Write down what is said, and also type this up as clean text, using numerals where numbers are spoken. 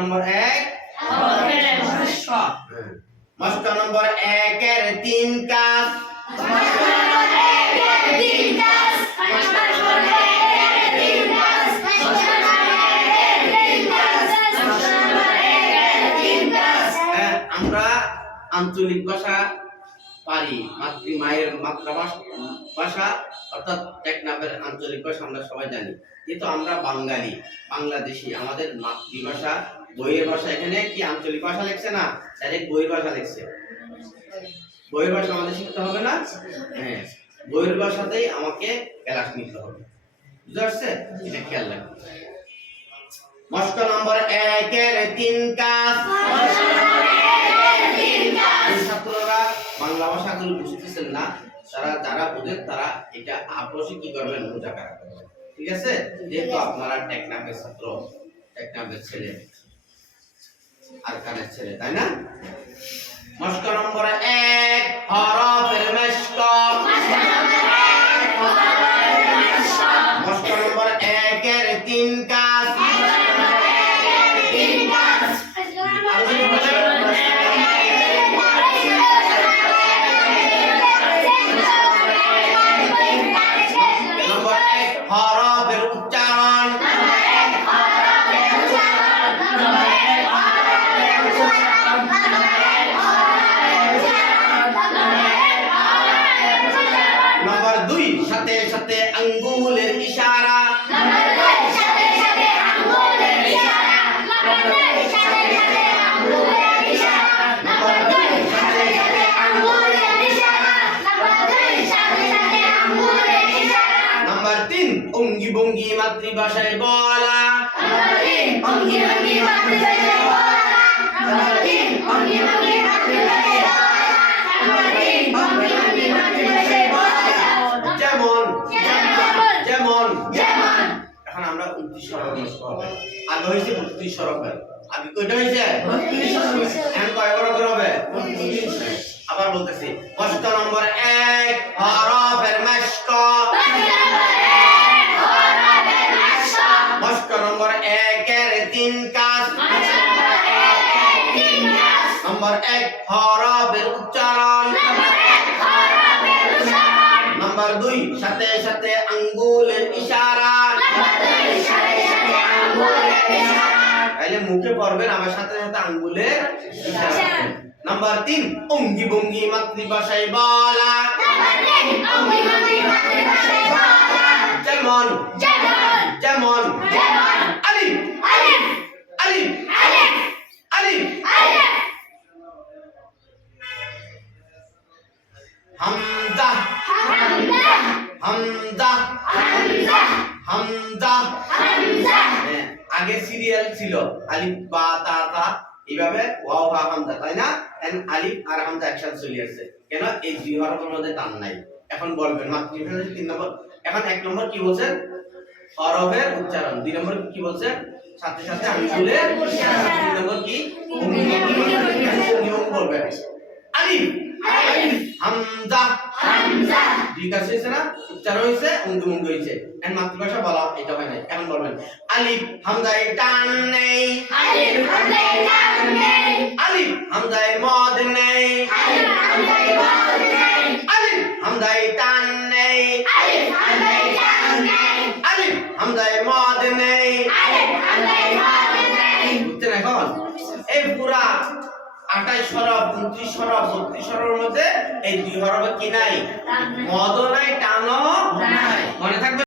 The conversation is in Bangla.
নম্বর 1 মস্ক নম্বর 1 এর 3 কাজ আমরা আঞ্চলিক ভাষা পারি, মায়ের মাতৃভাষা অর্থাৎ টেকনাফের আঞ্চলিক ভাষা আমরা সবাই জানি, কিন্তু আমরা বাঙালি বাংলাদেশি, আমাদের মাতৃভাষা বইয়ের ভাষা এখানে কি আঞ্চলিক ভাষা লিখছে না, ডাইরেক্ট বইয়ের ভাষা লিখছে। বইয়ের ভাষা আমাদের শিখতে হবে না? হ্যাঁ, বইয়ের ভাষাতেই আমাকে ক্লাস নিতে হবে, বুঝতে পারছেন? এটা খেয়াল রাখবেন। মস্ক নম্বর 1 এর 3 কাজ। ছাত্ররা বাংলা ভাষাগুলো বুঝতেছেন না, যারা বোঝেন তারা এটা আপসে কি করবেন, মুজাকারা করবেন, ঠিক আছে? যেহেতু আপনারা টেকনাফের ছাত্র, টেকনাফের ছেলে আর কানের ছেলে, তাই না? মস্ক নম্বর 1 হরফের মস্ক। মস্ক নম্বর 1 এর 3 কাজ। হরফের উচ্চারণ। নম্বর 2 সাথে সাথে আঙ্গুলের ইশারা। নম্বর 3 অঙ্গি ভঙ্গি মাতৃভাষায় বলা। যেমন এখন আমরা 29 সরল হবে, আগে হয়েছে 32 সরল, আগে কয়টা হয়েছে? 32 সরল। এখন কয় বড় করে হবে? 32। আবার বলতেছি, মস্ক নম্বর 1 হরফের মস্ক। মস্ক নম্বর 1 এর 3 কাজ। নম্বর 1 হরফের উচ্চারণ। নম্বর 2 সাথে সাথে আঙ্গুলের ইশারা। তাহলে মুখে পড়বেন, আমার সাথে সাথে আঙ্গুলের ইশারা। নম্বর 3 অঙ্গি ভঙ্গি মাতৃভাষায় বলা। যেমন যেমন আলিফ আলিফ আলিফ আলিফ হামজা হামজা হামজা হামজা। আগে সিরিয়াল ছিল আলিফ বা তা তা, এইভাবে ওয়াও বা হামজা, তাই না? এন্ড আলিফ আর হামজা একসাথে চলে আসছে কেন? এই দুই হরফের মধ্যে টান নাই। এখন বলবেন মাতৃভাষা 3 নম্বর। এখন 1 নম্বর কি বলছেন? হরফের উচ্চারণ। 2 নম্বর কি বলছেন? সাথে সাথে আঙ্গুলের ইশারা। 3 নম্বর কি? নিয়ম বলবেন। আলিফ আলিফ হামজা হামজা। দুই কাজ হয়েছে না? উচ্চারণ হয়েছে, অঙ্গ ভঙ্গ হয়েছে। এন্ড মাতৃভাষা বলা এটা হয় নাই। এখন বলবেন আলিফ হামজায় টান নেই। আলিফ হামজায় টান নেই। আলিফ হামজায় মদ নেই। আলিফ হামজায় মদ নেই। আলিফ হামজায় টান নেই। আলিফ হামজায় টান নেই। আলিফ হামজায় মদ নেই। আলিফ হামজায় মদ নেই। বুঝছেন? এখন এই পুরা 28 হরফ 29 হরফ 32 হরফের মধ্যে এই দুই হরফে কি নাই? মদ নাই, টানও নাই। মনে থাকবে।